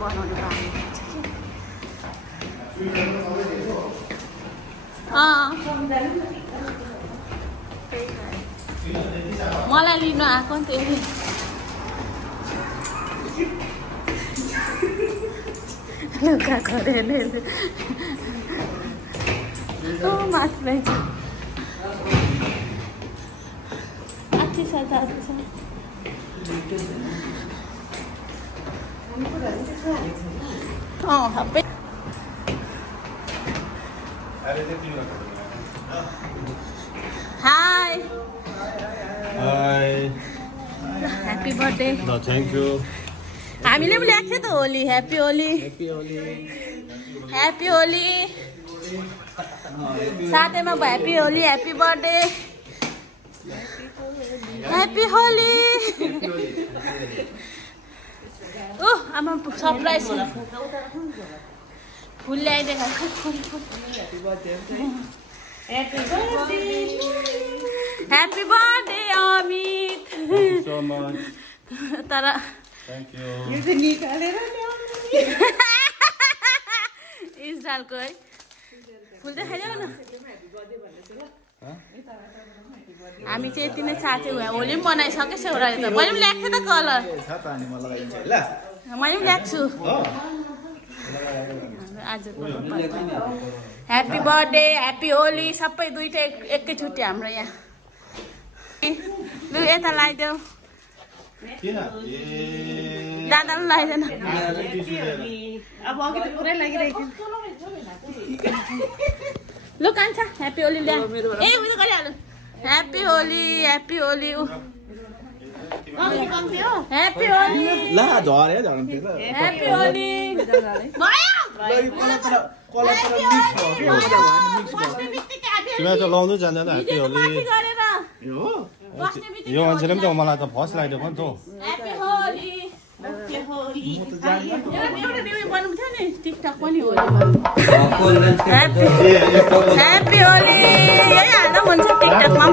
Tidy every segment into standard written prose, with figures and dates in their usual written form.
बनाउनु बानी मलाई लिनु आएको नि त्यही लुगा गरेले माथि रहेछ अच्छी सजाएको छ सबै hi happy birthday thank you हामीले पनि ल्याएको थियो त होली ह्याप्पी होली ह्याप्पी होली साथैमा happy Holi happy birthday happy Holi ओ आमा सरप्राइज फुल ल्याइदिएको ह्याप्पी बर्थडे अमित तर इजरायलको है फुल देखाइदेऊ न हामी चाहिँ यति नै साँच्चै होली पनि बनाइसकेछु एउटा त मैले पनि ल्याएको थिएँ त कलर मैले पनि ल्याएको छु आजको ह्याप्पी बर्थडे ह्याप्पी होली सबै दुइटै एकैचोटि हाम्रो यहाँ लु यता लगाइदेऊ दादालाई लगाइदेन अब अघि त पुरै लागिरहेको लु कान्छा ह्याप्पी होली ल्या ए उयो गरिहाल्नु happy Holi happy Holi happy Holi ला झरे झर्न्थ्यो त ह्याप्पी होली तिमीलाई त लाउनु जान्दैन ह्याप्पी होली यो मान्छेले पनि त मलाई त फर्स्ट लगाइदिएको नि त ह्याप्पी होली एउटा भिडियो बनाउनु थियो नि टिकटक पनि होली ह्याप्पी होली यही हाल्दा हुन्छ टिकटकमा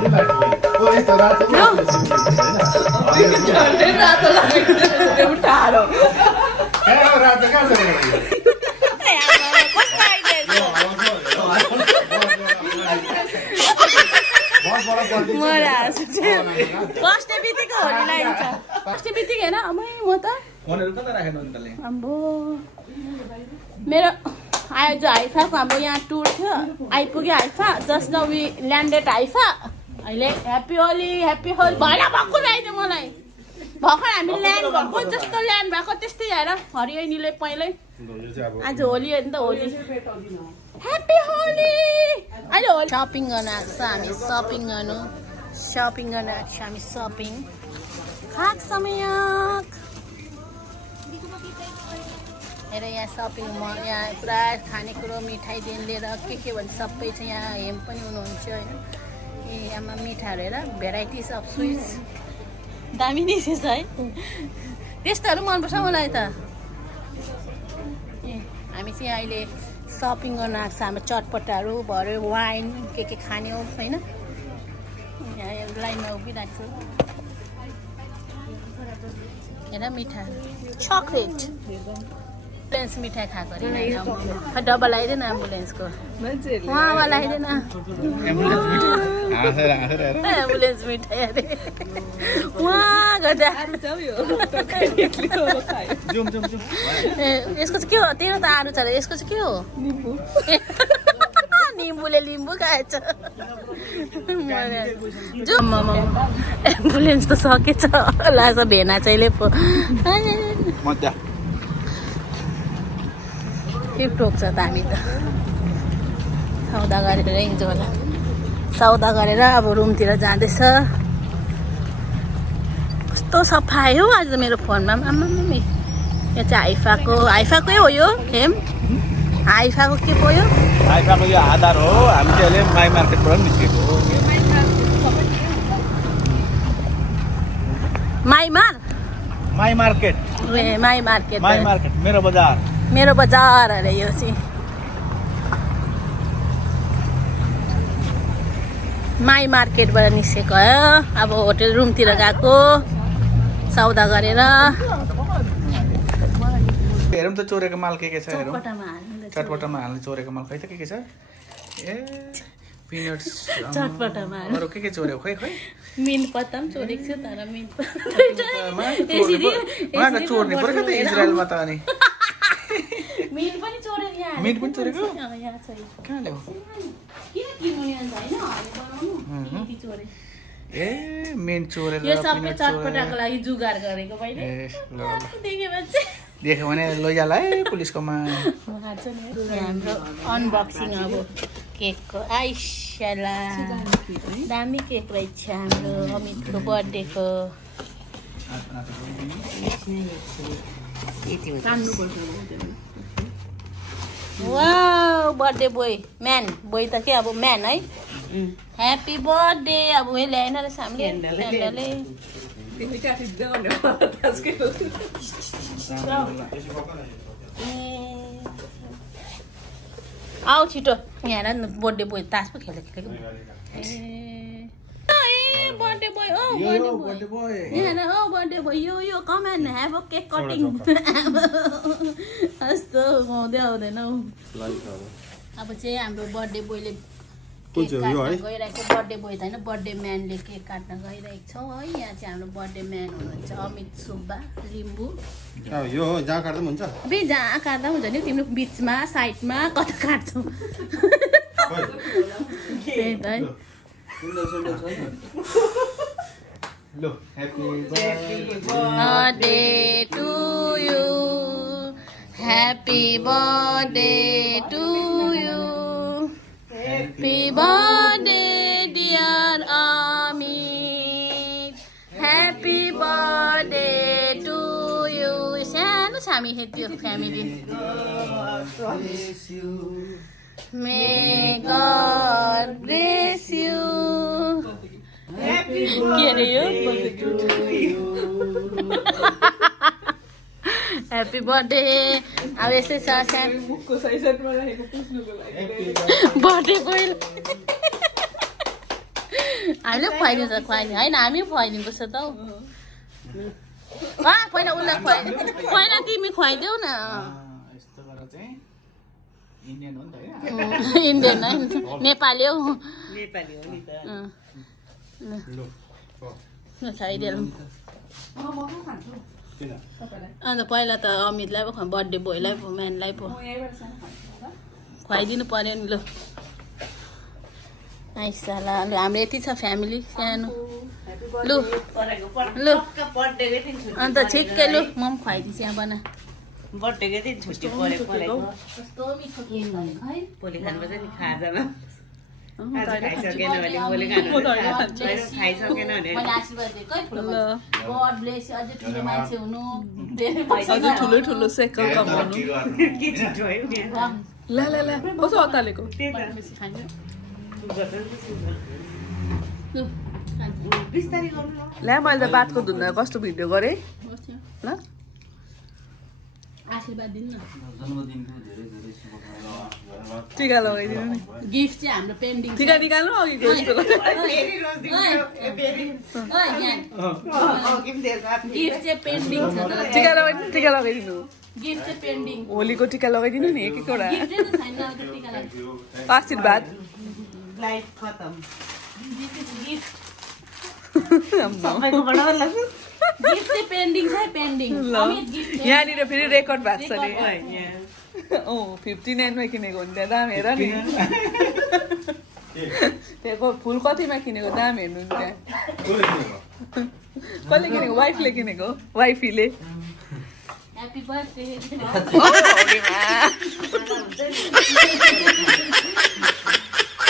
फर्स्टै बितेको होली लगाइन्छ फर्स्टै बितेको होइन अमै म त अम्बो मेरो आयो जो हाइफाको हाम्रो यहाँ टुर थियो आइपुग्यो Haifa just now we landed Haifa अहिले ह्याप्पी होली भएन भक्कु लगाइदियो मलाई भर्खर हामी ल्यान्ड भएको जस्तो ल्यान्ड भएको त्यस्तै आएर हरियाणीले पहिल्यै आज होली हो नि त होली ह्याप्पी होली अहिले होली सपिङ गर्न आएको छ हामी सपिङ गर्न आएको छ हामी सपिङ खाक समय हेर यहाँ सपिङमा यहाँ पुरा खानेकुरो मिठाईदेखि लिएर के भन्छ सबै छ यहाँ हेम पनि हुनुहुन्छ होइन ए आमा मिठाईहरू हेर भेराइटिज अफ स्विट्स दामी नै छ है त्यस्तोहरू मनपर्छ मलाई त ए हामी चाहिँ अहिले सपिङ गर्न आएको छ हाम्रो चटपटाहरू भरे वाइन के खाने हो होइन यहाँ लाइनमा उभिरहेको छु हेर मिठाई चकलेट एम्बुलेन्स मिठाई खाएको अरे डब्बा लगाइदिएन एम्बुलेन्सको उहाँमा लगाइदिएन एम्बुलेन्स मिठाई अरे उहाँ गर्दा यसको चाहिँ के हो तेरो त आलु छ अरे यसको चाहिँ के हो निम्बुले लिम्बू खाएछ एम्बुलेन्स त सकेछ लाग्छ भेना चाहिँले पो के टोक्छ त हामी त सौदा गरेर हिँड्छ होला सौदा गरेर अब रुमतिर जाँदैछ कस्तो सफा आयो आज मेरो फोनमा आम्मा यहाँ चाहिँ हाइफाकै हो यो हेम हाइफाको के पो यो हाइफाको यो आधार हो हामी चाहिँ अहिले माई मार्केटबाट निस्केको हो my market A my market मेरो बजार अरे यो चाहिँ माई मार्केटबाट निस्केको हो अब होटल रुमतिर गएको सौदा गरेर हेरौँ त चोरेको माल के छ हेरौँ चटपटामा हाल्नु चटपटामा हाल्ने चोरेको माल खै त के छ ए पिनट्स चटपटामा अरू के चोर्यो खै खै मिन पत्ता पनि चोरेको छ तर मिन उहाँको चोर्ने पऱ्यो त इजरायलमा त अनि मिन पनि चोरेर यहाँ मिट पनि चोरेको यहाँ छ कहाँ ल्याऊ किन किन्नु यहाँ हैन हामी बनाउनु कि चोरे ए मेन चोरेर यो सबै चटपटाको लागि जुगार गरेको मैले देखे मान्छे देख्यो भने लैजाला है पुलिसकोमा हाम्रो अनबक्सिङ अब केकको आइसला दामी केक रहेछ हाम्रो अमितको बर्थडेको wow birthday boy man boy त के अब म्यान है ह्याप्पी बर्थडे अब उयो ल्याएन रहेछ हामीले आऊ छिटो यहाँ बर्थडे बोय तास पो खेलेको बर्थडे बोय ओ बर्थडे बोय यहाँ ओ बर्थडे बोय यो come and have a cake cutting कस्तो गाउँदै आउँदैन हौ अब चाहिँ हाम्रो बर्थडे बोयले केक काट्न गइरहेको बर्थडे बोय त होइन बर्थडे म्यानले केक काट्न गइरहेको छौँ है यहाँ चाहिँ हाम्रो बर्थडे म्यान हुनुहुन्छ अमित सुब्बा लिम्बू यो जहाँ काट्दा पनि हुन्छ बे जहाँ काट्दा हुन्छ नि तिम्रो बिचमा साइडमा कता काट्छौ त्यही त है birthday to you happy birthday to you Happy birthday, dear Amit. Happy birthday to you. सानो छ हामी त्यो family. May God bless you. के अरे यो? Happy birthday. अब यस्तै छ सानो मुखको साइजमा राखेको पुस्नुको लागि बर्थडे बोय हामीले खुवाइदिन्छ खुवाइदिनु होइन हामी खुवाइदिनु पर्छ त हौ पहिला उसलाई पहिला तिमी खुवाइदेऊ न इन्डियन होइन नेपाली हौ खाइदिएला अन्त पहिला त अमितलाई पो बर्थडे बोयलाई पो म्यानलाई पो खुवाइदिनु पर्यो नि लु आइसला लु हाम्रो यति छ फ्यामिली सानो लु लु अन्त ठिकै लु म पनि खुवाइदिन्छु यहाँ बना बर्थडेकै दिन छुट्टी परेको भोलि खानुपर्छ नि खाजामा आज खाइसकेन भने भोलि खाइसकेन भने ठुलो ठुलो सेकल कमाउनु ल ल ल कसो अतालेको ल्या मैले त बातको धुनमा कस्तो भिडियो गरेँ ल आशीर्वाद दिनु न टिका लगाइदिनु नि गिफ्ट चाहिँ हाम्रो पेन्डिङ टिका निकाल्नु अघिको जस्तो गिफ्ट चाहिँ पेन्डिङ छ टिका लगाइदिनु गिफ्ट चाहिँ पेन्डिङ होलीको टिका लगाइदिनु नि एक एकवटा आशीर्वाद लाइफ खतम गिफ्ट चाहिँ पेन्डिङ छ पेन्डिङ यहाँनिर फेरि रेकर्ड भएको छ नि 59 मा किनेको नि त्यहाँ दाम हेर नि त्यहाँको फुल कतिमा किनेको दाम हेर्नु नि त्यहाँ कसले किनेको वाइफले किनेको वाइफीले ह्यापी बर्थडे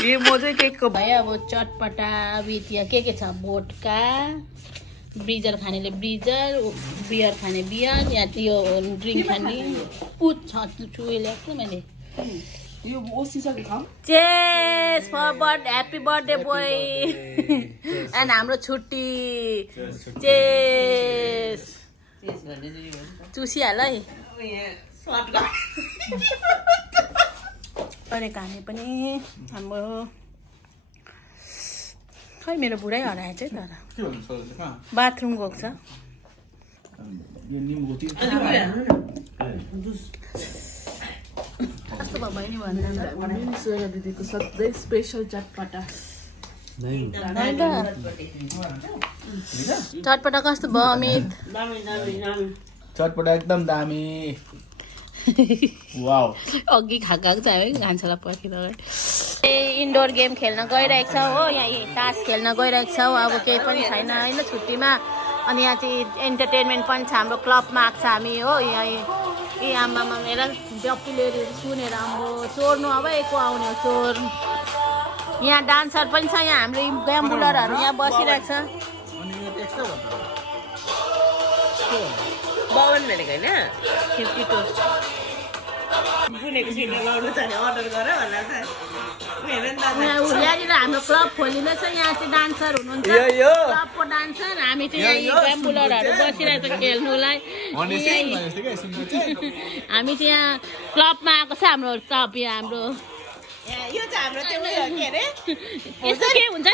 यो म चाहिँ केकको भयो अब चटपटा विथ यहाँ के छ बोटका ब्रिजर खानेले ब्रिजर बियर खाने बियर या यो ड्रिङ्क खाने छुए ल्याएको मैले यो ओसिसके खाऊ चेस for birthday happy birthday boy and हाम्रो छुट्टी चेस चुसिहाल है गरेको हामी पनि हाम्रो खै मेरो बुढै हराएछ है तर बाथरुम गएको छ कस्तो भयो बहिनी भन्नु सोया दिदीको सधैँ स्पेसल चटपटा चटपटा कस्तो भयो अमित चटपटा एकदम दामी वाउ अघि खाएको छ है गान्छालाई पर्खिँदा इन्डोर गेम खेल्न गइरहेको छ हो यहाँ तास खेल्न गइरहेको छौँ अब केही पनि छैन होइन छुट्टीमा अनि यहाँ चाहिँ इन्टरटेनमेन्ट पनि छ हाम्रो क्लबमा आएको छ हामी हो यहाँ ए आमामा हेर डप्पीले सुनेर हाम्रो चोर्नु अब एको आउने हो चोर यहाँ डान्सर पनि छ यहाँ हाम्रो ग्याम्बुलरहरू यहाँ बसिरहेको छ 52 भनेको हैन 52 बुनेको सिटी लाउनु छ भने अर्डर गर भनेर त यहाँनिर हाम्रो क्लब खोलिँदैछ यहाँ चाहिँ डान्सर हुनुहुन्छ क्लबको डान्सर हामी चाहिँ यहाँ ग्याम्बुलरहरू बसिरहेको छ खेल्नुलाई हामी चाहिँ यहाँ क्लबमा आएको छ हाम्रो क्लब यहाँ हाम्रो यो चाहिँ हाम्रो त्यो उयो के रे यस्तो के हुन्छ के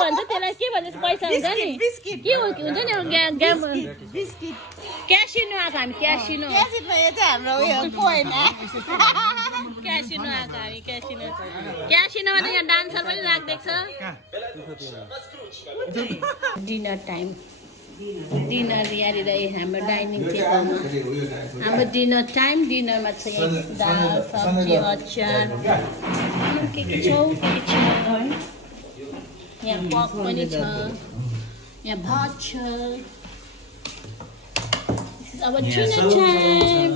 भन्छ त्यसलाई के भन्छ पैसा हुन्छ नि के हुन्छ नि गेम बिस्किट क्यासिनो आएको हामी क्यासिनो क्यासिनो यो चाहिँ हाम्रो उयो कोइन क्यासिनो आएको हामी क्यासिनोमा त यहाँ डान्सर पनि राखिदिएको छ डिनर टाइम डिनर यहाँनिर हाम्रो डाइनिङ टेबलमा हाम्रो डिनर टाइम डिनरमा छ यहाँ दाल सब्जी अचार के छ यहाँ पक पनि छ यहाँ भात छ अब डिनर टाइम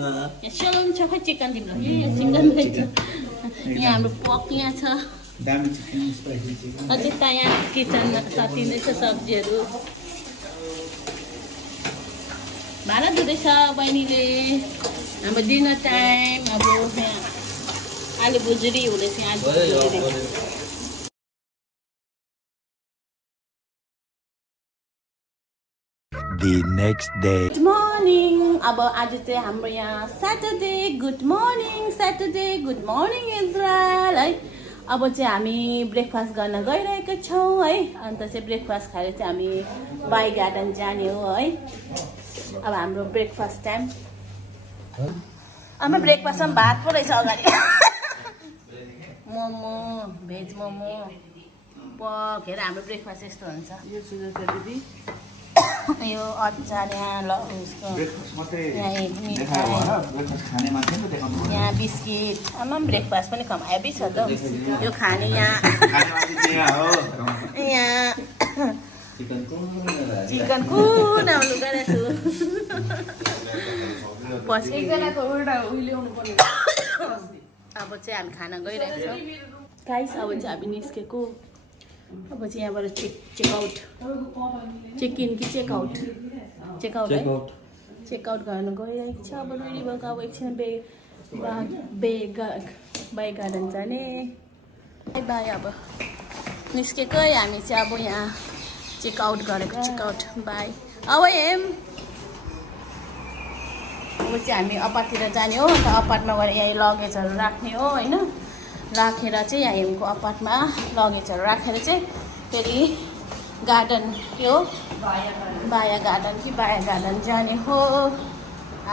यहाँ सेलुन छ खै चिकन दिनु यहाँ चिकन छ यहाँ हाम्रो पक यहाँ छ अझै त यहाँ किचनमा सतिँदैछ सब्जीहरू भाँडा धुँदैछ बहिनीले हाम्रो डिनर टाइम अब यहाँ आलु भुजुरी हुँदैछ आलु भुजुरी The next day. Good morning. अब आज चाहिँ हाम्रो यहाँ सैटरडे गुड मर्निङ इजरायल है अब चाहिँ हामी ब्रेकफास्ट गर्न गइरहेका छौँ है अन्त चाहिँ ब्रेकफास्ट खाएर चाहिँ हामी बाई गार्डन जाने हो है अब हाम्रो ब्रेकफास्ट टाइम आमा ब्रेकफास्टमा भात पो रहेछ अगाडि मोमो भेज मोमो पक हेर हाम्रो ब्रेकफास्ट यस्तो हुन्छ यो सुजाता दिदी यो अचार यहाँ यहाँ बिस्किट आमा ब्रेकफास्ट पनि कम हेभी छ त यो खाने यहाँ चिकन कुन आउनु गइरहेको छु अब चाहिँ हामी खाना गइरहेको छौँ गाइस अब चाहिँ हामी निस्केको अब चाहिँ यहाँबाट चेकआउट गर्न गइरहेको छ अब रेडी भएको अब एकछिन बाई गार्डन जाने बाई अब निस्केकै हामी चाहिँ अब यहाँ चेकआउट गरेको बाई अब हेम अब चाहिँ हामी अपार्टतिर जाने हो अन्त अपार्टमा गएर यहीँ लगेजहरू राख्ने हो होइन राखेर चाहिँ यहाँ हेमको अपार्टमा लगेजहरू राखेर चाहिँ फेरि गार्डन त्यो बाया गार्डन जाने हो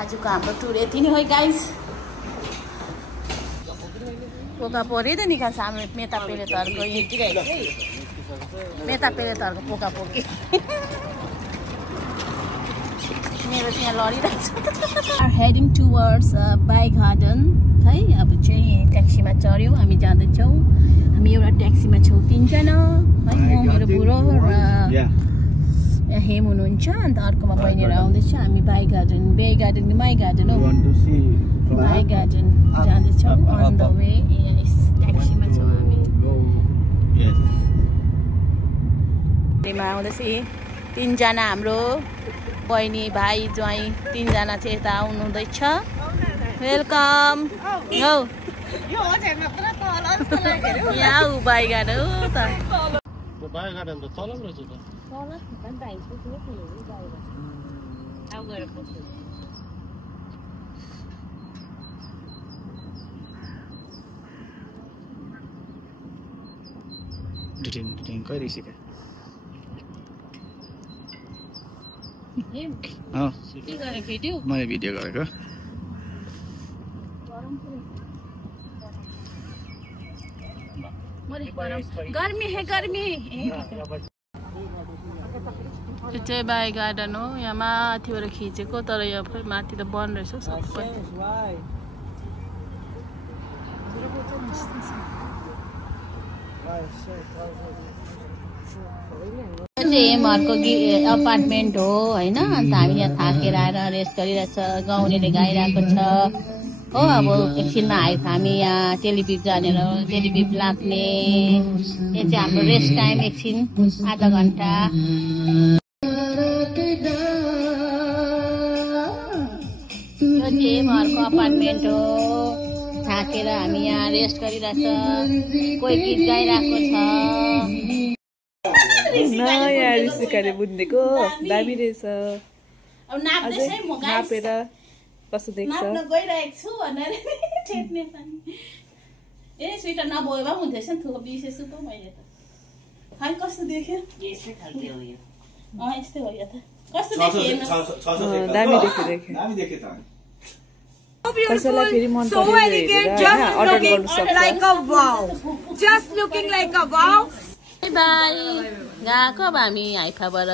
आजको हाम्रो टुर यति नै हो गाइस पोका पोरी त निकाल्छ हाम्रो मेता पेलेतहरूको पोका पोकी मेरो त्यहाँ लडिरहेको छ हेडिङ टुवर्ड्स बाई गार्डन है अब चाहिँ ट्याक्सीमा चढ्यौँ हामी जाँदैछौँ हामी एउटा ट्याक्सीमा छौँ 3 जना है म मेरो बुढो र हेम हुनुहुन्छ अन्त अर्कोमा बहिनीहरू आउँदैछ हामी बाई गार्डन माई गार्डन हो बाई गार्डन जाँदैछौँ अन द वे ट्याक्सीमा छौँ हामी आउँदैछ 3 जना हाम्रो बहिनी भाइ ज्वाइँ 3 जना चाहिँ यता आउनुहुँदैछ वेलकम हौ यहाँ बाई गार्डन हो त बाई गार्डन त तल रहेछ त कहिले सिक्यो मैले भिडियो गरेको गर्मी है गर्मी। यो चाहिँ बाई गार्डन हो। यहाँ माथिबाट खिचेको, तर यहाँ माथि त बन्द रहेछ सबै। यो चाहिँ एमहरुको अपार्टमेन्ट हो हैन। अन्त हामी यहाँ थाकेर आएर रेस्ट गरिरहेछ। गाउँलेले गाइरहेको छ हो। अब एकछिनमा हामी यहाँ टेलिभिभ जानेर टेलिभिभ लाग्ने। यो चाहिँ हाम्रो रेस्ट टाइम, एकछिन आधा घन्टा। यो चाहिँ एमहरुको अपार्टमेन्ट हो। थाकेर हामी यहाँ रेस्ट गरिरहेछ। कोही गीत गाइरहेको छ। नयाँ ऋषिकाले बुझ्नेको दामी रहेछ। अब नाप्दैछ है म गाइस। नापेर कस्तो देख्छ? नाप्न गइरहेको छु भनेर ठेक्ने पानी। ए स्वेटर नबोए भए हुन्थेछ नि, थुको बिर्सेछु पो मैले त। खै कस्तो देख्यो? यस्तै खालको हो यो। यस्तै हो यो त। कस्तो देख्यो हेर्नुहोस्। दामी देख्यो। दामी देख्यो त। कसैलाई फेरि मन पर्यो हेरेर हैन अर्डर गर्न सक्छ। Like a wow. Just looking like a wow. By by. गएको अब हामी हाइफाबाट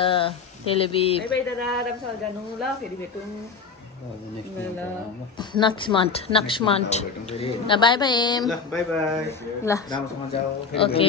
टेलिभिभ। बाई बाई दादा, राम्रोसँग जानु ल, फेरि भेटौँ। Next month. ल बाई बाई एम। ल बाई बाई। ल राम्रोसँग जाऊ। ओके।